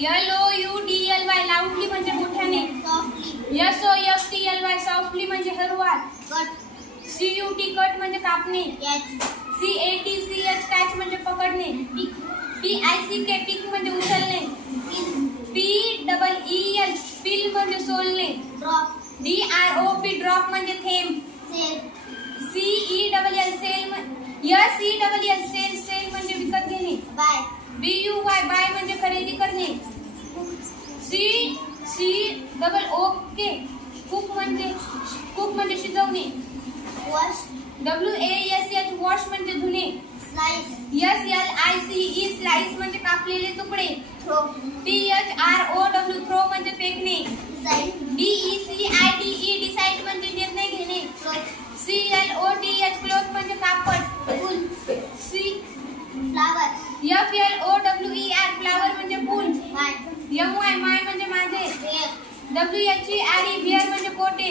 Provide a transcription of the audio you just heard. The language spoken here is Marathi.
LOUDLY लाऊडली म्हणजे मोठ्याने. SOFTLY सॉफ्टली म्हणजे हळूवार. CUT कट म्हणजे कापणे. CATCH कॅच म्हणजे पकडणे. PICK पिक म्हणजे उचलणे. PEEL पिल म्हणजे सोलणे. DROP ड्रॉप म्हणजे थेंब. SELL सेल म्हणजे विकत घेणे. BUY बाय म्हणजे खरेदी करणे. COOK कुक म्हणजे शिजवणे. WASH वॉश म्हणजे धुणे. SLICE स्लाइस म्हणजे कापलेले तुकडे. THROW थ्रो म्हणजे फेकणे. DECIDE डिसाइड म्हणजे निर्णय घेणे. CLOTH क्लॉथ म्हणजे कापड. FLOWER फ्लावर म्हणजे फूल. MY माय म्हणजे माझे. WHERE बियर म्हणजे कोटे.